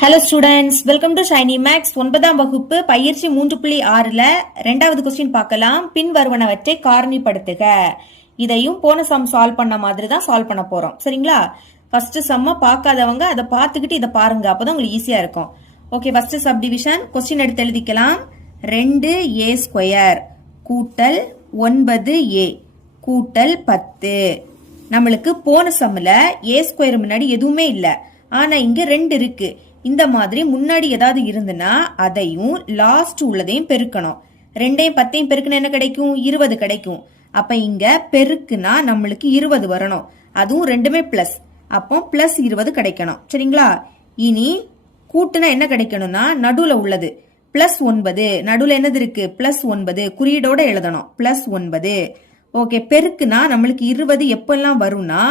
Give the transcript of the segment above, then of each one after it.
Hello students welcome to Shiny Maths ஒன்பதாம் வகுப்பு பயிற்சி மூன்று புள்ளி ஆறுல ரெண்டாவது கொஸ்டின் பார்க்கலாம். பின் வருவனவற்றை காரணிப்படுத்துக. இதையும் போன சம் சால்வ் பண்ண மாதிரி தான் சால்வ் பண்ண போறோம். சரிங்களா? ஃபர்ஸ்ட் சம்ம பார்க்காதவங்க அதை பார்த்துக்கிட்டு இதை பாருங்க. அப்பதான் உங்களுக்கு ஈஸியா இருக்கும். Okay first sub division question எடுத்து எழுதிக்கலாம். ரெண்டு ஏ ஸ்கொயர் கூட்டல் ஒன்பது ஏ கூட்டல் பத்து. நம்மளுக்கு போன சம்ல ஏ ஸ்கொயர் முன்னாடி எதுவுமே இல்லை. ஆனா இங்க ரெண்டு இருக்கு. இந்த மாதிரி முன்னாடி ஏதாவது இருந்துன்னா அதையும் லாஸ்ட் உள்ளதையும் பெருக்கணும். ரெண்டையும் பத்தையும் பெருக்குனா என்ன கிடைக்கும்? இருபது கிடைக்கும். அப்ப இங்க பெருக்குனா நம்மளுக்கு இருபது வரணும். அதுவும் ரெண்டுமே பிளஸ் அப்போ பிளஸ் இருபது கிடைக்கணும். சரிங்களா? இனி கூட்டுனா என்ன கிடைக்கணும்னா நடுவுல உள்ளது. பிளஸ் ஒன்பது. நடுவுல என்னது இருக்கு? பிளஸ் ஒன்பது. குறியீடோட எழுதணும். பிளஸ் ஒன்பது. ஓகே பெருக்குனா நம்மளுக்கு இருபது எப்பெல்லாம் வரும்னா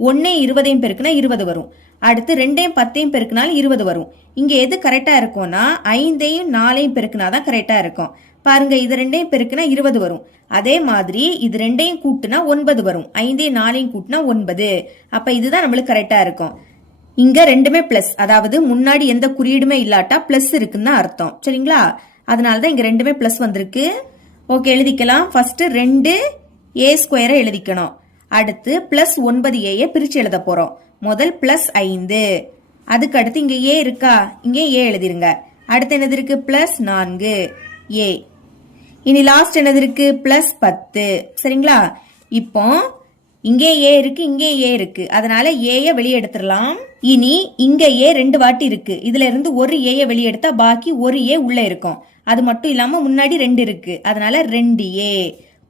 ஒன்னே இருபதையும் பெருக்குனா இருபது வரும். அடுத்து ரெண்டையும் பத்தையும் பெருக்குனாலும் இருபது வரும். இங்கே எது கரெக்டாக இருக்கும்னா ஐந்தையும் நாலையும் பெருக்கினா தான் கரெக்டாக இருக்கும். பாருங்க இது ரெண்டையும் பெருக்குனா இருபது வரும். அதே மாதிரி இது ரெண்டையும் கூட்டுனா ஒன்பது வரும். ஐந்தையும் நாலையும் கூட்டினா ஒன்பது. அப்போ இதுதான் நம்மளுக்கு கரெக்டாக இருக்கும். இங்க ரெண்டுமே பிளஸ் அதாவது முன்னாடி எந்த குறியீடுமே இல்லாட்டா பிளஸ் இருக்குன்னு தான் அர்த்தம். சரிங்களா? அதனாலதான் இங்க ரெண்டுமே பிளஸ் வந்திருக்கு. ஓகே எழுதிக்கலாம். ஃபர்ஸ்ட் ரெண்டு ஏ ஸ்கொயரை எழுதிக்கணும். அடுத்து பிளஸ் ஒன்பது ஏயை பிரிச்சு எழுத போறோம். முதல் பிளஸ் ஐந்து. அதுக்கு அடுத்து இங்க ஏ இருக்கா? இங்கே ஏ எழுதிருங்க. அடுத்து என்னது இருக்கு? பிளஸ் நான்கு. ஏ இனி லாஸ்ட் என்னது இருக்கு? பிளஸ் பத்து. சரிங்களா? இப்போ இங்கே ஏ இருக்கு இங்கே ஏ இருக்கு. அதனால ஏய வெளியே எடுத்துடலாம். இனி இங்க ஏ ரெண்டு வாட்டி இருக்கு. இதுல இருந்து ஒரு ஏய வெளியே எடுத்தா பாக்கி ஒரு ஏ உள்ள இருக்கும். அது மட்டும் இல்லாம முன்னாடி ரெண்டு இருக்கு. அதனால ரெண்டு ஏ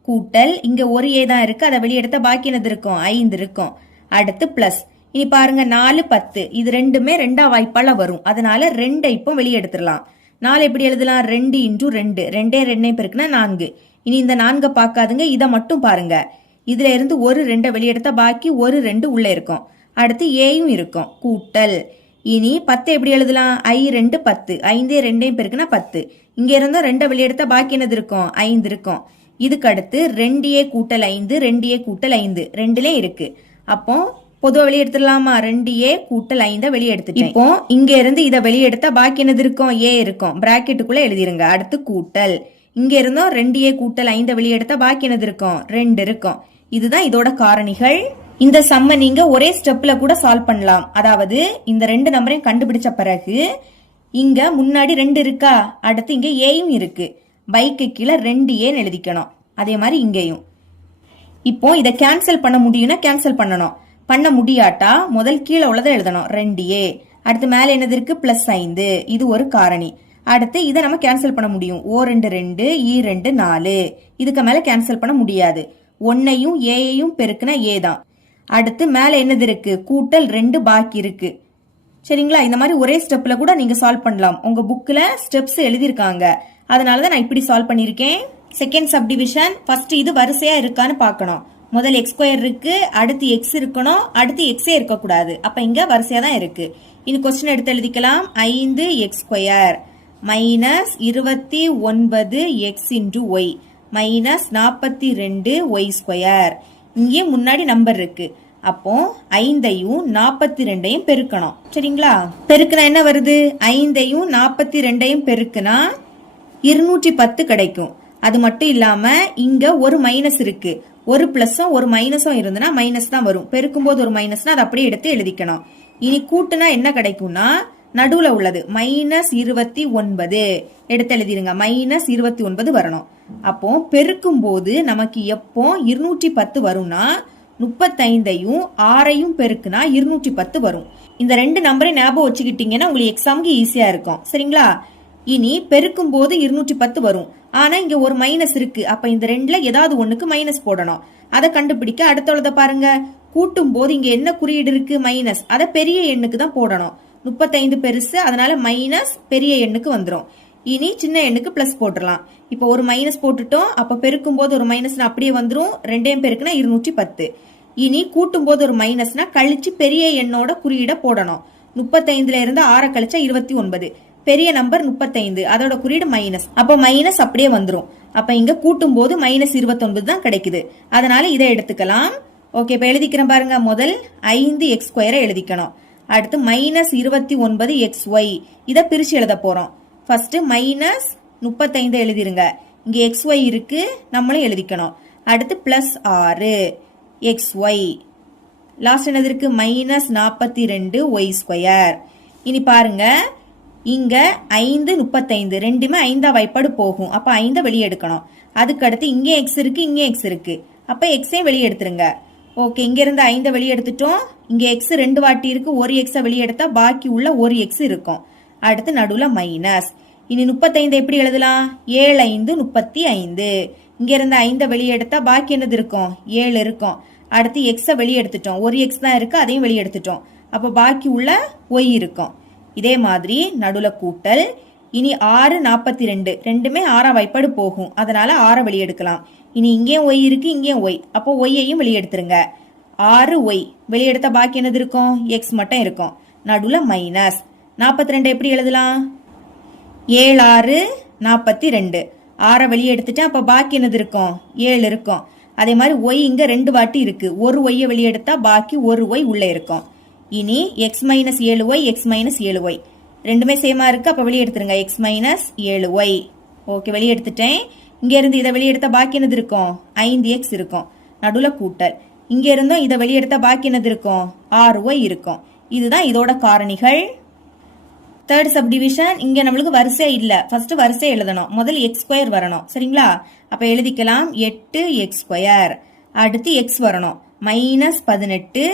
கூட்டல் இங்க ஒரு ஏ தான் இருக்கு. அதை வெளியே எடுத்தா பாக்கி என்னது இருக்கும்? ஐந்து இருக்கும். அடுத்து பிளஸ் இனி பாருங்க நாலு பத்து. இது ரெண்டுமே ரெண்டா வாய்ப்பால வரும். அதனால ரெண்டை இப்போ வெளியே எடுத்துடலாம். நாலு எப்படி எழுதலாம்? ரெண்டு இன்டூ ரெண்டு. ரெண்டே ரெண்டையும் பெருக்குனா நான்கு. இனி இந்த நான்கை பார்க்காதுங்க. இதை மட்டும் பாருங்க. இதுல இருந்து ஒரு ரெண்டை வெளியெடுத்தா பாக்கி ஒரு ரெண்டு உள்ள இருக்கும். அடுத்து ஏயும் இருக்கும். கூட்டல். இனி பத்து எப்படி எழுதலாம்? ஐ ரெண்டு பத்து. ஐந்தே ரெண்டையும் பெருக்குனா பத்து. இங்க இருந்தும் ரெண்டை வெளியெடுத்தா பாக்கி என்னது இருக்கும்? ஐந்து இருக்கும். இதுக்கு அடுத்து ரெண்டு ஏ கூட்டல் ஐந்து ரெண்டு ஏ கூட்டல் ஐந்து. ரெண்டுலே இருக்கு. அப்போ பொதுவாக வெளியே எடுத்துடலாமா? ரெண்டு ஏ கூட்டல் ஐந்த வெளியே எடுத்துட்டேன். இப்போ இங்க இருந்து இதை வெளியே எடுத்தா பாக்கி என்னது இருக்கும்? ஏ இருக்கும். பிராக்கெட்டுக்குள்ள எழுதிருங்க. அடுத்து கூட்டல். இங்க இருந்தும் ரெண்டு ஏ கூட்டல் ஐந்த வெளியே எடுத்தா பாக்கி என்னது இருக்கும்? ரெண்டு இருக்கும். இதுதான் இதோட காரணிகள். இந்த சம்ம நீங்க ஒரே ஸ்டெப்ல கூட சால்வ் பண்ணலாம். அதாவது இந்த ரெண்டு நம்பரையும் கண்டுபிடிச்ச பிறகு இங்க முன்னாடி ரெண்டு இருக்கா? அடுத்து இங்க ஏயும் இருக்கு. பைக்கு கீழே ரெண்டு ஏன்னு எழுதிக்கணும். அதே மாதிரி இங்கேயும். இப்போ இதை கேன்சல் பண்ண முடியும்னா கேன்சல் பண்ணணும். பண்ண முடியாட்டா? முதல் கீழே உள்ளதை எழுதணும். ரெண்டு ஏ அடுத்து மேலே என்னது இருக்கு? பிளஸ் ஐந்து. இது ஒரு காரணி. அடுத்து இதை நம்ம கேன்சல் பண்ண முடியும். ஓ ரெண்டு ரெண்டு இ ரெண்டு நாலு. இதுக்கு மேலே கேன்சல் பண்ண முடியாது. ஒன்னையும் ஏயையும் பெருக்குனா ஏ தான். அடுத்து மேலே என்னது இருக்கு? கூட்டல் ரெண்டு பாக்கி இருக்கு. சரிங்களா? இந்த மாதிரி ஒரே ஸ்டெப்ல கூட நீங்க சால்வ் பண்ணலாம். உங்க புக்ல ஸ்டெப்ஸ் எழுதியிருக்காங்க. அதனால தான் நான் இப்படி சால்வ் பண்ணியிருக்கேன். செகண்ட் சப்டிவிஷன் ஃபர்ஸ்ட் இது வரிசையா இருக்கான்னு பார்க்கணும். முதல் எக்ஸ் ஸ்கொயர் இருக்கு அடுத்து எக்ஸ் இருக்கணும் அடுத்து எக்ஸே இருக்கக்கூடாது. அப்ப இங்க வரிசையா தான் இருக்கு. இனி கொஸ்டின் எடுத்து எழுதிக்கலாம். ஐந்து எக்ஸ் ஸ்கொயர் மைனஸ் இருபத்தி ஒன்பது எக்ஸ் இன்டு ஒய் மைனஸ் நாற்பத்தி ரெண்டு ஒய் ஸ்கொயர் இங்கே முன்னாடி நம்பர் இருக்கு. அப்போ ஐந்தையும் நாற்பத்தி ரெண்டையும் பெருக்கணும். சரிங்களா? பெருக்குனா என்ன வருது? ஐந்தையும் நாற்பத்தி ரெண்டையும் பெருக்குனா இருநூற்றி பத்து கிடைக்கும். அது மட்டும் இல்லாம இங்க ஒரு மைனஸ் இருக்கு. ஒரு பிளஸும் ஒரு மைனஸும் இருந்ததுன்னா மைனஸ் தான் வரும். பெருக்கும் போது ஒரு மைனஸ்னா அதை அப்படியே எடுத்து எழுதிக்கணும். இனி கூட்டுனா என்ன கிடைக்கும்னா நடுவுல உள்ளது. மைனஸ் இருபத்தி ஒன்பது. எடுத்து எழுதிருங்க மைனஸ் இருபத்தி ஒன்பது வரணும். அப்போ பெருக்கும் போது நமக்கு எப்போ இருநூற்றி பத்து வரும்னா முப்பத்தைந்தையும் ஆறையும் பெருக்குனா இருநூற்றி பத்து வரும். இந்த ரெண்டு நம்பரை ஞாபகம் வச்சுக்கிட்டீங்கன்னா உங்களுக்கு எக்ஸாமுக்கு ஈஸியா இருக்கும். சரிங்களா? இனி பெருக்கும் போது இருநூற்றி பத்து வரும். ஆனா இங்க ஒரு மைனஸ் இருக்கு. அப்ப இந்த ரெண்டுல ஏதாவது ஒண்ணுக்கு மைனஸ் போடணும். அதை கண்டுபிடிக்க அடுத்தவளத பாருங்க. கூட்டும் போது இங்க என்ன குறியீடு இருக்கு? மைனஸ் அதை பெரிய எண்ணுக்கு தான் போடணும். முப்பத்தைந்து பெருசு அதனால மைனஸ் பெரிய எண்ணுக்கு வந்துடும் இனி சின்ன எண்ணுக்கு பிளஸ் போட்டுடலாம் இப்போ ஒரு மைனஸ் போட்டுட்டோம். அப்ப பெருக்கும் போது ஒரு மைனஸ்னா அப்படியே வந்துடும் ரெண்டையும் பெருக்குனா இருநூற்றி பத்து. இனி கூட்டும் போது ஒரு மைனஸ்னா கழிச்சு பெரிய எண்ணோட குறியீட போடணும். முப்பத்தைந்துல இருந்து ஆற கழிச்சா இருபத்தி ஒன்பது. பெரிய நம்பர் முப்பத்தைந்து. அதோட குறியீடு மைனஸ் அப்ப மைனஸ் அப்படியே வந்துடும் அப்ப இங்க கூட்டும் போது மைனஸ் இருபத்தொன்பது தான் கிடைக்குது. அதனால இதை எடுத்துக்கலாம். ஓகே இப்ப எழுதிக்கிறேன் பாருங்க. முதல் ஐந்து எக்ஸ் ஸ்கொயரை எழுதிக்கணும். அடுத்து மைனஸ் இருபத்தி ஒன்பது எக்ஸ் ஒய் இதை பிரிச்சு எழுத போறோம். ஃபர்ஸ்ட் மைனஸ் முப்பத்தைந்து எழுதிருங்க. இங்க எக்ஸ் ஒய் இருக்கு. நம்மளும் எழுதிக்கணும். அடுத்து பிளஸ் ஆறு எக்ஸ் ஒய் லாஸ்ட் என்னது இருக்கு? மைனஸ் நாற்பத்தி ரெண்டு ஒய் ஸ்கொயர் இனி பாருங்க. இங்கே ஐந்து முப்பத்தைந்து ரெண்டுமே ஐந்தா வாய்ப்பாடு போகும். அப்போ ஐந்தை வெளியே எடுக்கணும் அதுக்கடுத்து இங்கே எக்ஸ் இருக்குது இங்கே எக்ஸ் இருக்குது அப்போ எக்ஸையும் வெளியே எடுத்துருங்க ஓகே இங்கேருந்து ஐந்தை வெளியே எடுத்துட்டோம் இங்கே எக்ஸ் ரெண்டு வாட்டி இருக்குது ஒரு எக்ஸை வெளியே எடுத்தால் பாக்கி உள்ள ஒரு எக்ஸ் இருக்கும். அடுத்து நடுவில் மைனஸ் இனி முப்பத்தைந்து எப்படி எழுதலாம்? ஏழு ஐந்து முப்பத்தி ஐந்து. இங்கேருந்து ஐந்தை வெளியே எடுத்தால் பாக்கி என்னது இருக்கும்? ஏழு இருக்கும். அடுத்து எக்ஸை வெளியே எடுத்துட்டோம் ஒரு எக்ஸ் தான் இருக்குது அதையும் வெளியே எடுத்துட்டோம் அப்போ பாக்கி உள்ள ஒய் இருக்கும். இதே மாதிரி நடுவில் கூட்டல். இனி ஆறு நாற்பத்தி ரெண்டு ரெண்டுமே ஆறாம் வாய்ப்பாடு போகும். அதனால ஆறை வெளியெடுக்கலாம். இனி இங்கேயும் ஒய் இருக்கு இங்கேயும் ஒய். அப்போ ஒய்யையும் வெளியெடுத்துருங்க. ஆறு ஒய். வெளியே பாக்கி என்னது இருக்கும்? எக்ஸ் மட்டும் இருக்கும். நடுவில் மைனஸ் நாற்பத்தி ரெண்டு எப்படி எழுதலாம்? ஏழு ஆறு நாற்பத்தி ரெண்டு ஆறை வெளியே எடுத்துட்டேன் அப்போ பாக்கி என்னது இருக்கும்? ஏழு இருக்கும். அதே மாதிரி ஒய் இங்கே ரெண்டு வாட்டி இருக்கு. ஒரு ஒய்யை வெளியே பாக்கி ஒரு ஒய் உள்ளே இருக்கும். இனி எக்ஸ் மைனஸ் ஏழு ஒய் எக்ஸ் மைனஸ் ஏழு ஒய் ரெண்டுமே சேமாக இருக்குது அப்போ வெளியே எடுத்துருங்க. எக்ஸ் மைனஸ் ஏழு ஒய் ஓகே வெளியே எடுத்துட்டேன். இங்கேருந்து இதை வெளியே எடுத்தால் பாக்கி என்னது இருக்கும்? ஐந்து எக்ஸ் இருக்கும். நடுவில் கூட்டல். இங்கே இருந்தும் இதை வெளியே எடுத்தால் பாக்கி என்னது இருக்கும்? ஆறு ஒய் இருக்கும். இதுதான் இதோட காரணிகள். தேர்ட் சப்டிவிஷன் இங்கே நம்மளுக்கு வரிசை இல்லை. ஃபர்ஸ்ட் வரிசை எழுதணும். முதல் எக்ஸ் ஸ்கொயர் வரணும். சரிங்களா? அப்போ எழுதிக்கலாம். எட்டு எக்ஸ் ஸ்கொயர் அடுத்து எக்ஸ் வரணும். மைனஸ் பதினெட்டு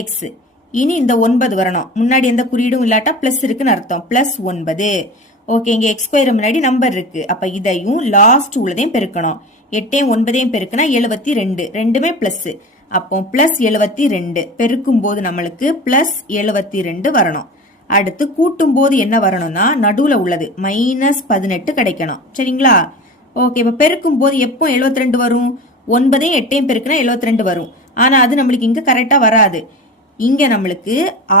எக்ஸு இனி இந்த ஒன்பது வரணும். முன்னாடி எந்த குறியீடும் இல்லாட்டா பிளஸ் இருக்குன்னு அர்த்தம். பிளஸ் ஒன்பது. ஓகே இங்க எக்ஸ் முன்னாடி நம்பர் இருக்கு. அப்ப இதையும் லாஸ்ட் உள்ளதையும் பெருக்கணும். எட்டையும் ஒன்பதையும் பெருக்குனா எழுபத்தி ரெண்டு. ரெண்டுமே பிளஸ் அப்போ பிளஸ் எழுபத்தி ரெண்டு. பெருக்கும் போது நம்மளுக்கு பிளஸ் எழுபத்தி ரெண்டு வரணும். அடுத்து கூட்டும் போது என்ன வரணும்னா நடுவுல உள்ளது. மைனஸ் பதினெட்டு கிடைக்கணும். சரிங்களா? ஓகே இப்ப பெருக்கும் போது எப்போ 72 ரெண்டு வரும்? ஒன்பதையும் எட்டையும் பெருக்குனா 72 ரெண்டு வரும். ஆனா அது நம்மளுக்கு இங்க கரெக்டா வராது. இங்க நம்மளுக்கு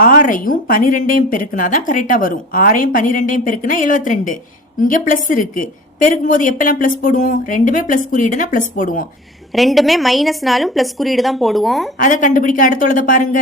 ஆறையும் பனிரெண்டையும் பெருக்குனா தான் கரெக்டா வரும். ஆறையும் பனிரெண்டையும் பெருக்குனா 72 ரெண்டு இங்க பிளஸ் இருக்கு. பெருக்கும் போது எப்பெல்லாம் பிளஸ் போடுவோம்? ரெண்டுமே பிளஸ் குறியீடுனா பிளஸ் போடுவோம். ரெண்டுமே மைனஸ்னாலும் பிளஸ் குறியீடு தான் போடுவோம். அதை கண்டுபிடிக்க அடுத்துள்ளத பாருங்க.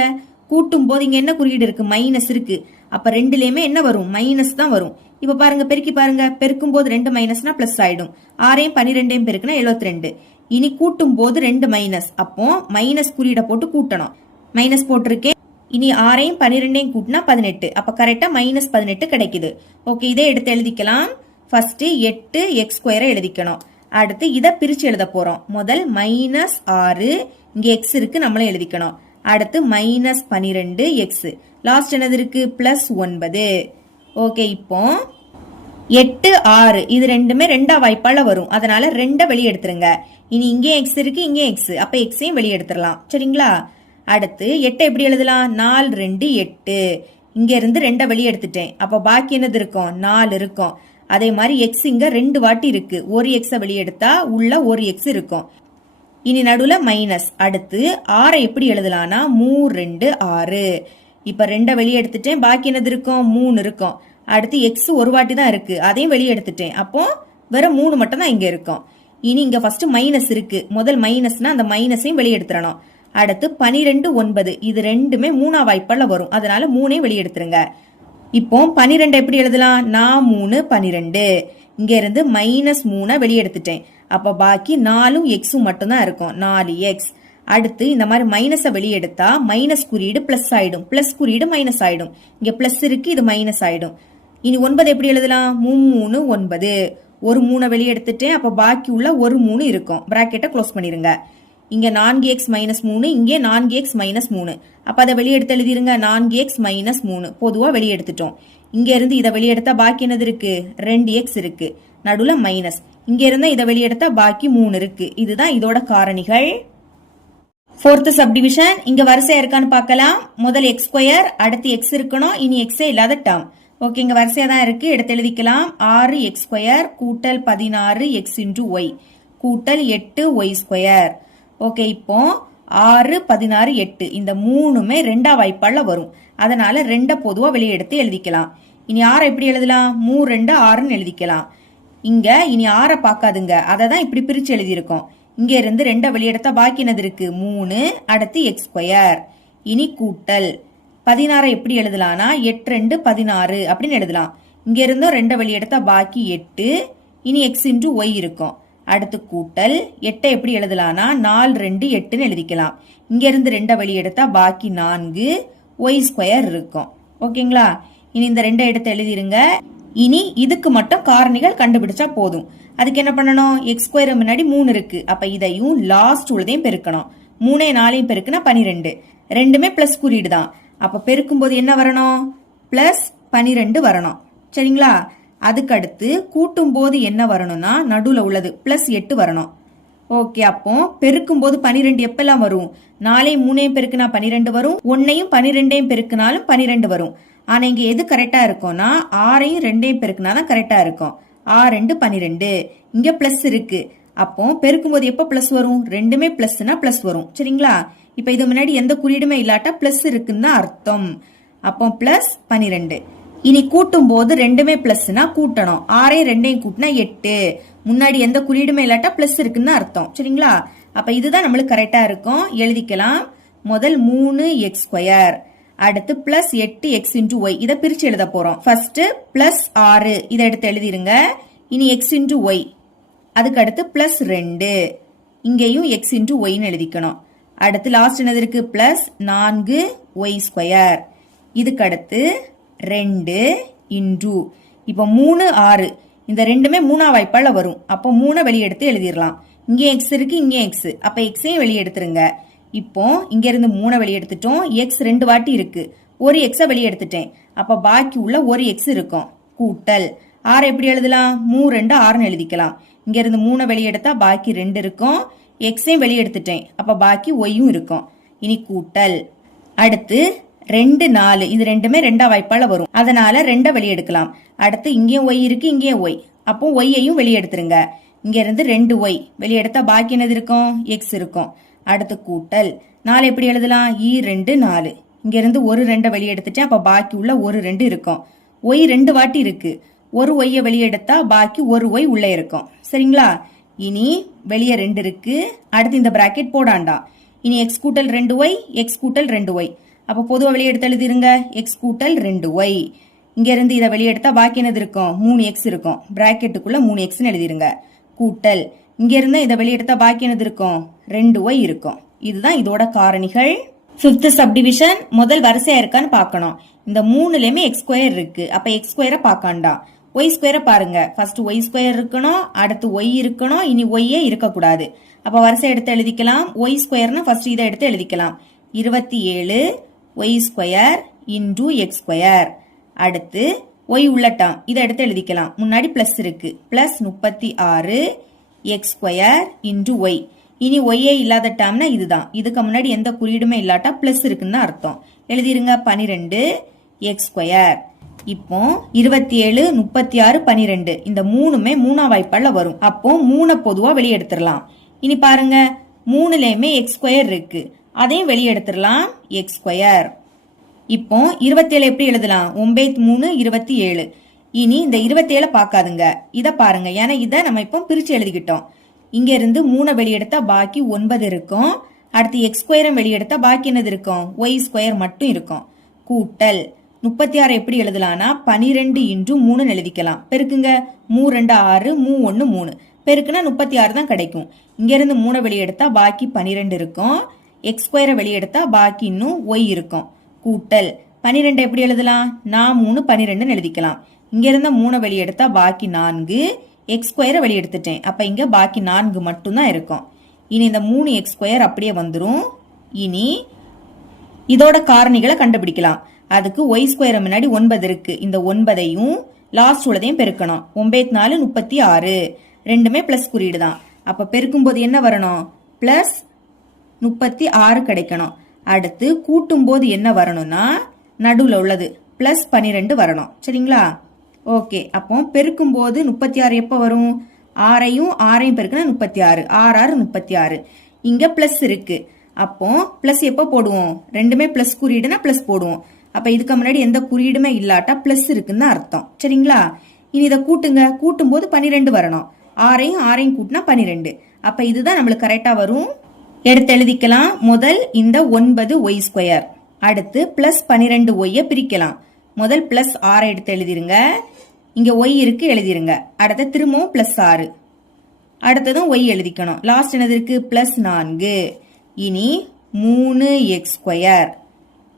கூட்டும் போது இங்க என்ன குறியீடு இருக்கு? மைனஸ் இருக்கு. அப்ப ரெண்டுலயுமே என்ன வரும்? மைனஸ் தான் வரும். இப்ப பாருங்க பெருக்கி பாருங்க. பெருக்கும் போது ரெண்டு மைனஸ்னா பிளஸ் ஆயிடும். ஆறையும் பனிரெண்டையும் பெருக்குனா 72 ரெண்டு இனி கூட்டும் போது ரெண்டு மைனஸ் அப்போ மைனஸ் குறியீட போட்டு கூட்டணும். மைனஸ் போட்டிருக்கேன் இனி ஆறையும் பன்னிரெண்டையும் கூட்டினா பதினெட்டு. அப்போ கரெக்டாக மைனஸ் பதினெட்டு கிடைக்குது. ஓகே இதை எடுத்து எழுதிக்கலாம். ஃபஸ்ட்டு எட்டு எக்ஸ் ஸ்கொயரை எழுதிக்கணும். அடுத்து இதை பிரித்து எழுத போகிறோம் முதல் மைனஸ் ஆறு இங்கே எக்ஸ் இருக்கு நம்மளும் எழுதிக்கணும். அடுத்து மைனஸ் பன்னிரெண்டு எக்ஸ் லாஸ்ட் என்னது இருக்கு? பிளஸ் ஒன்பது. ஓகே இப்போ எட்டு ஆறு இது ரெண்டுமே ரெண்டா வாய்ப்பால வரும். அதனால ரெண்டை வெளியே எடுத்துருங்க. இனி இங்கே எக்ஸ் இருக்கு இங்கே எக்ஸ் அப்ப எக்ஸையும் வெளியே எடுத்துடலாம் சரிங்களா? அடுத்து எட்டை எப்படி எழுதலாம்? நாலு ரெண்டு எட்டு. இங்கேருந்து ரெண்டை வெளியே எடுத்துட்டேன். அப்போ பாக்கி என்னது இருக்கும்? நாலு இருக்கும். அதே மாதிரி எக்ஸ் இங்கே ரெண்டு வாட்டி இருக்கு. ஒரு எக்ஸை வெளியே எடுத்தா உள்ள ஒரு எக்ஸ் இருக்கும். இனி நடுவில் மைனஸ் அடுத்து ஆறை எப்படி எழுதலாம்னா மூ ரெண்டு ஆறு. இப்போ ரெண்டை வெளியே எடுத்துட்டேன். பாக்கி என்னது இருக்கும்? மூணு இருக்கும். அடுத்து எக்ஸ் ஒரு வாட்டி தான் இருக்கு. அதையும் வெளியே எடுத்துட்டேன். அப்போ வெறும் மூணு மட்டும் தான் இங்கே இருக்கும். இனி இங்கே ஃபர்ஸ்ட் மைனஸ் இருக்கு. முதல் மைனஸ்னா அந்த மைனஸையும் வெளியே எடுத்துடணும். அடுத்து பனிரெண்டு ஒன்பது. இது ரெண்டுமே மூணா வாய்ப்பால வரும். அதனால மூணையும் வெளியெடுத்துருங்க. இப்போ பனிரெண்டு எப்படி எழுதலாம்? நான் மூணு பனிரெண்டு. இங்க இருந்து மைனஸ் மூணை வெளியெடுத்துட்டேன். அப்ப பாக்கி நாலும் எக்ஸும் மட்டும்தான் இருக்கும். நாலு எக்ஸ் அடுத்து இந்த மாதிரி மைனஸை வெளியெடுத்தா மைனஸ் குறியீடு பிளஸ் ஆயிடும். பிளஸ் குறியீடு மைனஸ் ஆயிடும். இங்க பிளஸ் இருக்கு இது மைனஸ் ஆயிடும். இனி ஒன்பது எப்படி எழுதலாம்? மூணு ஒன்பது. ஒரு மூணை வெளியெடுத்துட்டேன். அப்ப பாக்கி உள்ள ஒரு மூணு இருக்கும். பிராக்கெட்டை க்ளோஸ் பண்ணிருங்க. இங்க நான்கு எக்ஸ் மைனஸ் மூணு இங்கே நான்கு எக்ஸ் மைனஸ் மூணு. அப்போ அதை வெளியே எடுத்து எழுதிருங்க நான்கு எக்ஸ் மைனஸ் மூணு. பொதுவாக வெளியே எடுத்துட்டோம். இங்கேருந்து இதை வெளியே பாக்கி என்னது இருக்கு? ரெண்டு எக்ஸ் இருக்கு. நடுவில் மைனஸ் இங்கேருந்து இதை வெளியே பாக்கி மூணு இருக்கு. இதுதான் இதோட காரணிகள். ஃபோர்த்து சப்டிவிஷன் இங்க வரிசையாக இருக்கான்னு பார்க்கலாம். முதல் எக்ஸ் ஸ்கொயர் அடுத்து எக்ஸ் இருக்கணும். இனி எக்ஸே இல்லாத டேர்ம் ஓகே இங்க வரிசையா தான் இருக்கு. எடுத்து எழுதிக்கலாம். ஆறு எக்ஸ் ஸ்கொயர் கூட்டல் பதினாறு எக்ஸ் இன்டூ ஒய் கூட்டல் எட்டு ஒய் ஸ்கொயர் ஓகே இப்போ ஆறு பதினாறு எட்டு. இந்த மூணுமே ரெண்டா வாய்ப்பால வரும். அதனால ரெண்டை பொதுவா வெளியே எடுத்து எழுதிக்கலாம். இனி ஆறை எப்படி எழுதலாம்? மூ ரெண்டு ஆறுன்னு எழுதிக்கலாம். இங்க இனி ஆறை பார்க்காதுங்க. அதை தான் இப்படி பிரிச்சு எழுதியிருக்கோம். இங்க இருந்து ரெண்டை வெளியெடுத்தா பாக்கி என்னது இருக்கு? மூணு அடுத்து எக்ஸ் ஸ்கொயர் இனி கூட்டல். பதினாறை எப்படி எழுதலாம்னா எட்டு ரெண்டு பதினாறு அப்படின்னு எழுதலாம். இங்க இருந்தும் ரெண்டை வெளியெடுத்தா பாக்கி எட்டு. இனி எக்ஸ் இன்டு ஒய் இருக்கும். அடுத்து கூட்டல். எட்டை எப்படி எழுதலாம்னா நாலு ரெண்டு எட்டுன்னு எழுதிக்கலாம். இங்கேருந்து ரெண்டை வழி எடுத்தா பாக்கி நான்கு ஒய் ஸ்கொயர் இருக்கும். ஓகேங்களா? இனி இந்த ரெண்டை எடுத்து எழுதிருங்க. இனி இதுக்கு மட்டும் காரணிகள் கண்டுபிடிச்சா போதும். அதுக்கு என்ன பண்ணணும்? எக்ஸ் ஸ்கொயர் முன்னாடி மூணு இருக்கு. அப்ப இதையும் லாஸ்ட் உள்ளதையும் பெருக்கணும். மூணே நாலையும் பெருக்குனா பனிரெண்டு. ரெண்டுமே பிளஸ் குறியீடு தான் அப்ப பெருக்கும் போது என்ன வரணும்? பிளஸ் பனிரெண்டு வரணும். சரிங்களா? அதுக்கடுத்து கூட்டும் போது என்ன வரணும்னா நடுவில் உள்ளது பிளஸ் எட்டு வரணும். ஓகே அப்போ பெருக்கும் போது பனிரெண்டு எப்பெல்லாம் வரும்? நாலையும் மூணையும் பெருக்குனா பனிரெண்டு வரும் ஒன்னையும் பனிரெண்டையும் பெருக்குனாலும் பனிரெண்டு வரும். ஆனா இங்க எது கரெக்டா இருக்கும்னா ஆறையும் ரெண்டையும் பெருக்குனா தான் கரெக்டா இருக்கும். ஆறு ரெண்டு பனிரெண்டு. இங்க பிளஸ் இருக்கு. அப்போ பெருக்கும்போது எப்போ பிளஸ் வரும்? ரெண்டுமே பிளஸ்னா பிளஸ் வரும். சரிங்களா? இப்ப இது முன்னாடி எந்த குறியீடுமே இல்லாட்டா பிளஸ் இருக்குன்னு தான் அர்த்தம். அப்போ பிளஸ் பனிரெண்டு. இனி கூட்டும் போது ரெண்டுமே பிளஸ்னா கூட்டணும். ஆறையும் ரெண்டையும் கூட்டினா எட்டு. முன்னாடி எந்த குறியீடுமே இல்லாட்டா பிளஸ் இருக்குன்னு அர்த்தம். சரிங்களா? அப்ப இதுதான் நம்மளுக்கு கரெக்டா இருக்கும். எழுதிக்கலாம். முதல் மூணு எக்ஸ் ஸ்கொயர் அடுத்து பிளஸ் எட்டு எக்ஸ் இன்டூ ஒய் இதை பிரிச்சு எழுத போறோம். ஃபர்ஸ்ட் பிளஸ் ஆறு. இதை எடுத்து எழுதிருங்க. இனி எக்ஸ் இன்டூ ஒய் அதுக்கு அடுத்து பிளஸ் ரெண்டு. இங்கேயும் எக்ஸ் இன்டூ ஒய்னு எழுதிக்கணும். அடுத்து லாஸ்ட் என்னது இருக்கு? பிளஸ் நான்கு ஒய் ஸ்கொயர் இதுக்கு அடுத்து ரெண்டு இன்டூ. இப்போ மூணு ஆறு. இந்த ரெண்டுமே மூணா வாய்ப்பால் வரும். அப்போ மூணை வெளியெடுத்து எழுதிடலாம் இங்கே எக்ஸ் இருக்கு இங்கே எக்ஸ் அப்போ எக்ஸையும் வெளியே எடுத்துருங்க இப்போ இங்கேருந்து மூணை வெளியெடுத்துட்டோம். எக்ஸ் ரெண்டு வாட்டி இருக்கு. ஒரு எக்ஸை வெளியே அப்போ பாக்கி உள்ள ஒரு எக்ஸ் இருக்கும். கூட்டல். ஆறு எப்படி எழுதலாம்? மூ ரெண்டு ஆறுன்னு எழுதிக்கலாம். இங்கேருந்து மூணை வெளியெடுத்தா பாக்கி ரெண்டு இருக்கும். எக்ஸையும் வெளியெடுத்துட்டேன். அப்போ பாக்கி ஒய்யும் இருக்கும். இனி கூட்டல். அடுத்து ரெண்டு நாலு. இது ரெண்டுமே ரெண்டா வாய்ப்பால வரும். அதனால ரெண்டை வெளியெடுக்கலாம் அடுத்து இங்கேயும் ஒய் இருக்கு இங்கேயும் ஒய். அப்போ ஒய்யையும் வெளியெடுத்துருங்க இங்க இருந்து ரெண்டு ஒய். வெளியெடுத்தா பாக்கி என்னது இருக்கும்? எக்ஸ் இருக்கும். அடுத்து கூட்டல். நாலு எப்படி எழுதலாம்? இ ரெண்டு நாலு. இங்க இருந்து ஒரு ரெண்டை வெளியே அப்ப பாக்கி உள்ள ஒரு ரெண்டு இருக்கும். ஒய் ரெண்டு வாட்டி இருக்கு. ஒரு ஒய்யை வெளியெடுத்தா பாக்கி ஒரு ஒய் உள்ள இருக்கும். சரிங்களா? இனி வெளியே ரெண்டு இருக்கு. அடுத்து இந்த பிராக்கெட் போடாண்டா இனி எக்ஸ் கூட்டல் ரெண்டு ஒய் எக்ஸ் கூட்டல் ரெண்டு ஒய். அப்போ பொதுவாக வெளியே எடுத்து எழுதிருங்க எக்ஸ் கூட்டல் ரெண்டு ஒய் இங்கேருந்து இதை வெளியே எடுத்தால் பாக்கி என்னது இருக்கும்? மூணு எக்ஸ் இருக்கும். ப்ராக்கெட்டுக்குள்ளே மூணு எக்ஸ்னு எழுதிருங்க. கூட்டல். இங்கேருந்து இதை வெளியே எடுத்தா பாக்கி என்னது இருக்கும்? ரெண்டு ஒய் இருக்கும். இதுதான் இதோட காரணிகள். ஃபிஃப்த் சப்டிவிஷன் முதல் வரிசையா இருக்கான்னு பார்க்கணும். இந்த மூணுலயுமே எக்ஸ் ஸ்கொயர் இருக்கு. அப்ப எக்ஸ் ஸ்கொயரை பார்க்காண்டாம் ஒய் ஸ்கொயரை பாருங்க. ஃபர்ஸ்ட் ஒய் ஸ்கொயர் இருக்கணும் அடுத்து ஒய் இருக்கணும் இனி ஒய்யே இருக்கக்கூடாது. அப்ப வரிசை எடுத்து எழுதிக்கலாம். ஒய் ஸ்கொயர்னு ஃபர்ஸ்ட் இதை எடுத்து எழுதிக்கலாம். இருபத்தி ஏழு y square into x square அடுத்து ஒய் உள்ளட்டாம் இதை எடுத்து எழுதிக்கலாம். முன்னாடி பிளஸ் இருக்கு. பிளஸ் முப்பத்தி ஆறு எக்ஸ் ஸ்கொயர் இன்டூ ஒய் இனி ஒய்யே இல்லாத டேம்னா இதுதான். இதுக்கு முன்னாடி எந்த குறியீடுமே இல்லாட்டா பிளஸ் இருக்குன்னு அர்த்தம். எழுதிருங்க. பனிரெண்டு எக்ஸ் ஸ்கொயர் இப்போ இருபத்தி ஏழு முப்பத்தி ஆறு பனிரெண்டு. இந்த மூணுமே மூணா வாய்ப்பால வரும். அப்போ மூணை பொதுவா வெளியே எடுத்துடலாம் இனி பாருங்க. மூணுலயுமே எக்ஸ் ஸ்கொயர் இருக்கு. அதையும் வெளியே எடுத்துடலாம் எக்ஸ் ஸ்கொயர் இப்போ இருபத்தேழு எப்படி எழுதலாம்? ஒன்பது மூணு இருபத்தி ஏழு இனி இந்த இருபத்தேழை பார்க்காதுங்க. இதை பாருங்க. ஏன்னா இதை நம்ம இப்போ பிரிச்சு எழுதிக்கிட்டோம். இங்க இருந்து மூணை வெளியெடுத்தா பாக்கி ஒன்பது இருக்கும். அடுத்து எக்ஸ் ஸ்கொயரும் வெளியெடுத்தா பாக்கி என்னது இருக்கும்? ஒய் ஸ்கொயர் மட்டும் இருக்கும். கூட்டல். முப்பத்தி ஆறு எப்படி எழுதலாம்னா பனிரெண்டு இன்றும் மூணுன்னு எழுதிக்கலாம். பெருக்குங்க. மூ ரெண்டு ஆறு மூ ஒன்று மூணு. பெருக்குனா முப்பத்தி ஆறு தான் கிடைக்கும். இங்கேருந்து மூணை வெளியெடுத்தா பாக்கி பனிரெண்டு இருக்கும். எக்ஸ் ஸ்கொயரை வெளியெடுத்தா பாக்கி இன்னும் ஒய் இருக்கும். கூட்டல். பனிரெண்டு எப்படி எழுதலாம்? நான் மூணு பனிரெண்டுன்னு எழுதிக்கலாம். இங்க இருந்த மூணை வெளியெடுத்தா பாக்கி நான்கு. எக்ஸ் ஸ்கொயரை வெளியெடுத்துட்டேன். அப்போ இங்கே பாக்கி நான்கு மட்டும்தான் இருக்கும். இனி இந்த மூணு எக்ஸ் ஸ்கொயர் அப்படியே வந்துடும் இனி இதோட காரணிகளை கண்டுபிடிக்கலாம். அதுக்கு ஒய் ஸ்கொயர் முன்னாடி ஒன்பது இருக்கு. இந்த ஒன்பதையும் லாஸ்ட் உள்ளதையும் பெருக்கணும். ஒன்பது நாலு முப்பத்தி ஆறு. ரெண்டுமே பிளஸ் குறியீடு தான் அப்போ பெருக்கும்போது என்ன வரணும்? பிளஸ் முப்பத்தி ஆறு கிடைக்கணும். அடுத்து கூட்டும்போது என்ன வரணும்னா நடுவில் உள்ளது. பிளஸ் பன்னிரெண்டு வரணும். சரிங்களா? ஓகே அப்போ பெருக்கும்போது முப்பத்தி ஆறு எப்போ வரும்? ஆறையும் ஆறையும் பெருக்குனா முப்பத்தி ஆறு. ஆறு ஆறு முப்பத்தி ஆறு. இங்கே பிளஸ் இருக்கு. அப்போ பிளஸ் எப்போ போடுவோம்? ரெண்டுமே பிளஸ் குறியீடுனா பிளஸ் போடுவோம். அப்ப இதுக்கு முன்னாடி எந்த குறியீடுமே இல்லாட்டா பிளஸ் இருக்குன்னு அர்த்தம். சரிங்களா? இனி இதை கூட்டுங்க. கூட்டும் போது பன்னிரெண்டு வரணும். ஆறையும் ஆறையும் கூட்டினா பன்னிரெண்டு. அப்ப இதுதான் நம்மளுக்கு கரெக்டா வரும். எடுத்து எழுதிக்கலாம் முதல் இந்த ஒன்பது ஒய் ஸ்கொயர் அடுத்து பிளஸ் பனிரெண்டு ஒய்யை பிரிக்கலாம். முதல் பிளஸ் ஆறை எடுத்து எழுதிருங்க. இங்கே ஒய் இருக்கு எழுதிருங்க. அடுத்து திரும்பவும் பிளஸ் ஆறு அடுத்ததும் ஒய் எழுதிக்கணும். லாஸ்ட் என்னது இருக்கு? பிளஸ் நான்கு. இனி மூணு எக்ஸ் ஸ்கொயர்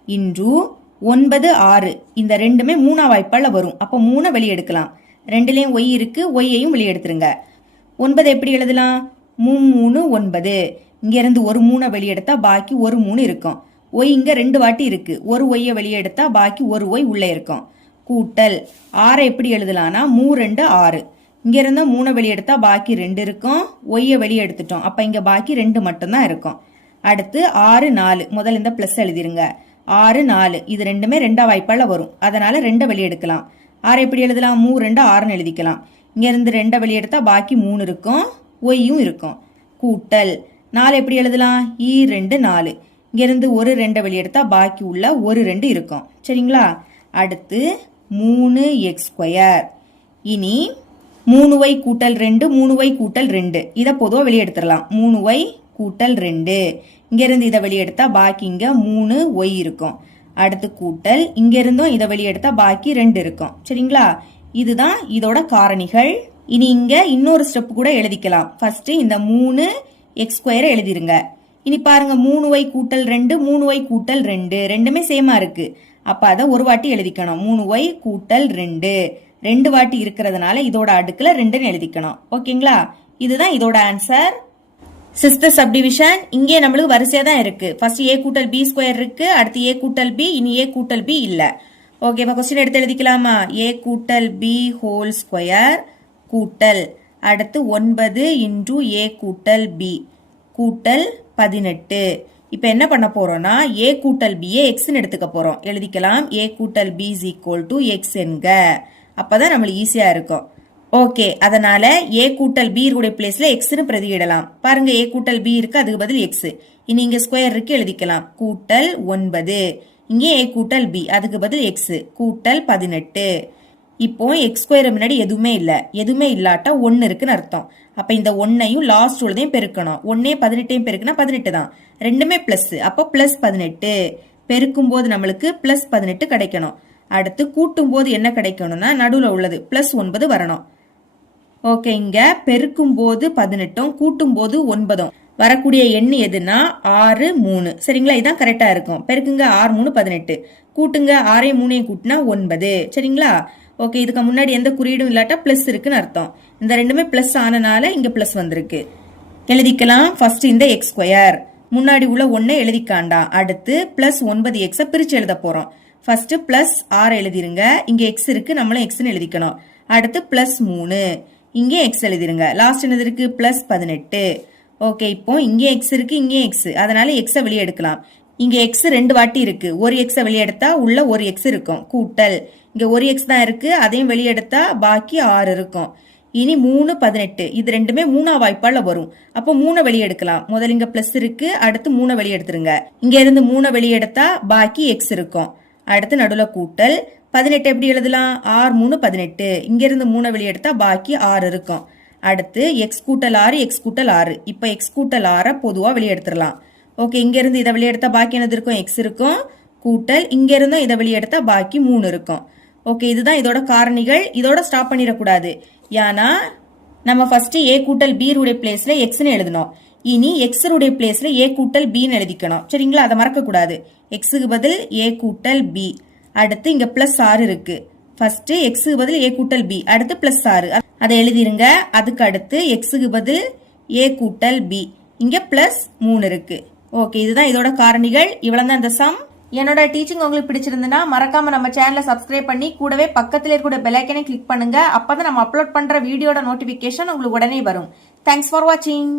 இன்று ஒன்பது ஆறு இந்த ரெண்டுமே மூணா வாய்ப்பால் வரும். அப்போ மூணை வெளியெடுக்கலாம் ரெண்டுலேயும் ஒய் இருக்கு ஒய்யையும் வெளியெடுத்துருங்க ஒன்பது எப்படி எழுதலாம்? மூணு ஒன்பது. இங்கேருந்து ஒரு மூணை வெளியெடுத்தா பாக்கி ஒரு மூணு இருக்கும். ஒய் இங்க ரெண்டு வாட்டி இருக்கு. ஒரு ஒய்யை வெளியெடுத்தா பாக்கி ஒரு ஒய் உள்ளே இருக்கும். கூட்டல். ஆறை எப்படி எழுதலாம்னா மூ ரெண்டு ஆறு. இங்கேருந்து மூணை வெளியெடுத்தா பாக்கி ரெண்டு இருக்கும். ஒய்யை வெளியே எடுத்துட்டோம் இங்கே பாக்கி ரெண்டு மட்டும்தான் இருக்கும். அடுத்து ஆறு நாலு. முதல்ல இந்த ப்ளஸ் எழுதிருங்க. ஆறு நாலு. இது ரெண்டுமே ரெண்டா வாய்ப்பால் வரும். அதனால ரெண்டை வெளியெடுக்கலாம். ஆறு எப்படி எழுதலாம்? மூ ரெண்டு ஆறுன்னு எழுதிக்கலாம். இங்கேருந்து ரெண்டை வெளியெடுத்தா பாக்கி மூணு இருக்கும். ஒய்யும் இருக்கும். கூட்டல். நாலு எப்படி எழுதலாம்? ஈ ரெண்டு நாலு. இங்கேருந்து ஒரு ரெண்டை வெளியே பாக்கி உள்ள ஒரு ரெண்டு இருக்கும். சரிங்களா? அடுத்து மூணு எக்ஸ் ஸ்கொயர். இனி மூணு ஒய் கூட்டல் ரெண்டு மூணு ஒய் கூட்டல் ரெண்டு. இதை பொதுவாக வெளியே எடுத்துடலாம் மூணு ஒய் கூட்டல் ரெண்டு. இங்கேருந்து இதை வெளியே பாக்கி இங்கே மூணு ஒய் இருக்கும். அடுத்து கூட்டல் இங்கேருந்தும் இதை வெளியே பாக்கி ரெண்டு இருக்கும். சரிங்களா? இதுதான் இதோட காரணிகள். இனி இங்கே இன்னொரு ஸ்டெப் கூட எழுதிக்கலாம். ஃபர்ஸ்ட் இந்த மூணு எக்ஸ் ஸ்கொயர் எழுதிருங்க. இனி பாருங்க மூணு ஒய் கூட்டல் ரெண்டு மூணு ஒய் கூட்டல் ரெண்டு. ரெண்டுமே சேமா இருக்கு. அப்ப அதை ஒரு வாட்டி எழுதிக்கணும். மூணு ஒய் கூட்டல் ரெண்டு. ரெண்டு வாட்டி இருக்கிறதுனால இதோட அடுக்குல ரெண்டுன்னு எழுதிக்கணும். ஓகேங்களா? இதுதான் இதோட ஆன்சர் சிஸ்டர் சப்டிவிஷன் இங்கே நம்மளுக்கு வரிசையா தான் இருக்கு. ஃபர்ஸ்ட் ஏ கூட்டல் பி ஸ்கொயர் இருக்கு. அடுத்து ஏ கூட்டல் பி இனி ஏ கூட்டல் பி இல்ல. ஓகேப்பா கொஸ்டின் எடுத்து எழுதிக்கலாமா? ஏ கூட்டல் பி ஹோல் ஸ்கொயர் கூட்டல் அடுத்து ஒன்பது இன்டூ ஏ கூட்டல் பி. கூட்டல் பதினெட்டு. இப்போ என்ன பண்ண போகிறோம்னா ஏ கூட்டல் பியை எக்ஸ்ன்னு எடுத்துக்க போகிறோம் எழுதிக்கலாம். ஏ கூட்டல் B is equal to x என்க. அப்பதான் நம்மளுக்கு ஈஸியாக இருக்கும். ஓகே அதனால ஏ கூட்டல் பி உடைய பிளேஸில் எக்ஸ்னு பிரதியிடலாம். பாருங்க ஏ கூட்டல் பி இருக்கு அதுக்கு பதில் எக்ஸ் இனி இங்கே ஸ்கொயர் இருக்கு எழுதிக்கலாம். கூட்டல் ஒன்பது. இங்கே ஏ கூட்டல் பி அதுக்கு பதில் எக்ஸ் கூட்டல் பதினெட்டு. இப்போ எக்ஸ் ஸ்கொயர் முன்னாடி எதுவுமே இல்லை. எதுவுமே இல்லாட்டா ஒன்று இருக்குன்னு அர்த்தம். அப்போ இந்த ஒன்னையும் லாஸ்ட் உள்ளதையும் பெருக்கணும். ஒன்னே பதினெட்டையும் பெருக்குனா பதினெட்டு தான். ரெண்டுமே ப்ளஸ் அப்போ ப்ளஸ் பதினெட்டு. பெருக்கும் போது நம்மளுக்கு ப்ளஸ் பதினெட்டு கிடைக்கணும். அடுத்து கூட்டும் போது என்ன கிடைக்கணும்னா நடுவில் உள்ளது. ப்ளஸ் ஒன்பது வரணும். ஓகே இங்க பெருக்கும் போது பதினெட்டும் கூட்டும் போது ஒன்பதும். வரக்கூடிய எண் எதுனா ஆறு மூணு. சரிங்களா? இதான் கரெக்டா இருக்கும். பெருக்குங்க ஆறு மூணு பதினெட்டு. கூட்டுங்க ஆறையும் மூணையும் கூட்டினா ஒன்பது. சரிங்களா? ஓகே இதுக்கு முன்னாடி எந்த குறியீடும் இல்லாட்டா பிளஸ் இருக்குன்னு அர்த்தம். இந்த ரெண்டுமே பிளஸ் ஆனனால இங்க பிளஸ் வந்திருக்கு. எழுதிக்கலாம். ஃபர்ஸ்ட் இந்த எக்ஸ் ஸ்கொயர் முன்னாடி உள்ள ஒன்னை எழுதிக்காண்டா. அடுத்து பிளஸ் ஒன்பது எக்ஸ பிரிச்சு எழுத போறோம். ஃபர்ஸ்ட் பிளஸ் ஆறு எழுதிருங்க. இங்க எக்ஸ் இருக்கு. நம்மளும் எக்ஸ்னு எழுதிக்கணும். அடுத்து பிளஸ் மூணு. இங்கே எக்ஸ் எழுதிருங்க. லாஸ்ட் என்னது இருக்கு? பிளஸ் பதினெட்டு. ஓகே இப்போ இங்கே எக்ஸ் இருக்கு இங்கே எக்ஸ் அதனால எக்ஸை வெளியே எடுக்கலாம். இங்க எக்ஸ் ரெண்டு வாட்டி இருக்கு. ஒரு எக்ஸை வெளியே எடுத்தா உள்ள ஒரு எக்ஸ் இருக்கும். கூட்டல். இங்கே ஒரு எக்ஸ் தான் இருக்குது அதையும் வெளியே பாக்கி ஆறு இருக்கும். இனி மூணு பதினெட்டு. இது ரெண்டுமே மூணா வாய்ப்பால வரும். அப்போ மூணை வெளியெடுக்கலாம். முதல்ல இங்க பிளஸ் இருக்கு அடுத்து மூணை வெளியெடுத்துருங்க. இங்க இருந்து மூணை வெளியே பாக்கி எக்ஸ் இருக்கும். அடுத்து நடுவில் கூட்டல். பதினெட்டு எப்படி எழுதலாம்? ஆறு மூணு பதினெட்டு. இங்க இருந்து மூணை வெளியே பாக்கி ஆறு இருக்கும். அடுத்து எக்ஸ் கூட்டல் ஆறு எக்ஸ் கூட்டல் ஆறு. இப்போ எக்ஸ் கூட்டல் ஆறை பொதுவாக வெளியே எடுத்துடலாம் ஓகே இங்கேருந்து இதை வெளியெடுத்தால் பாக்கி என்னது இருக்கும்? எக்ஸ் இருக்கும். கூட்டல். இங்கேருந்தும் இதை வெளியே பாக்கி மூணு இருக்கும். ஓகே இதுதான் இதோட காரணிகள். இதோட ஸ்டாப் பண்ணிடக்கூடாது. ஏன்னா நம்ம ஃபர்ஸ்ட் ஏ கூட்டல் பி உடைய பிளேஸ்ல எக்ஸ்னு எழுதணும். இனி எக்ஸ் உடைய பிளேஸ்ல ஏ கூட்டல் பின்னு எழுதிக்கணும். சரிங்களா? அதை மறக்க கூடாது எக்ஸுக்கு பதில் ஏ கூட்டல் பி அடுத்து இங்க பிளஸ் ஆறு இருக்கு. ஃபர்ஸ்ட் எக்ஸுக்கு பதில் ஏ கூட்டல் பி அடுத்து பிளஸ் ஆறு அதை எழுதிருங்க. அதுக்கு அடுத்து எக்ஸுக்கு பதில் ஏ கூட்டல் பி இங்க பிளஸ் மூணு இருக்கு. ஓகே இதுதான் இதோட காரணிகள். இவ்வளவு தான் இந்த சம் என்னோட டீச்சிங் உங்களுக்கு பிடிச்சிருந்ததுன்னா மறக்காம நம்ம சேனலை சப்ஸ்கிரைப் பண்ணி கூடவே பக்கத்தில் இருக்கிற பெலைக்கனை கிளிக் பண்ணுங்க. அப்பதான் நம்ம அப்லோட் பண்ற வீடியோட நோட்டிபிகேஷன் உங்களுக்கு உடனே வரும். தேங்க்ஸ் ஃபார் வாட்சிங்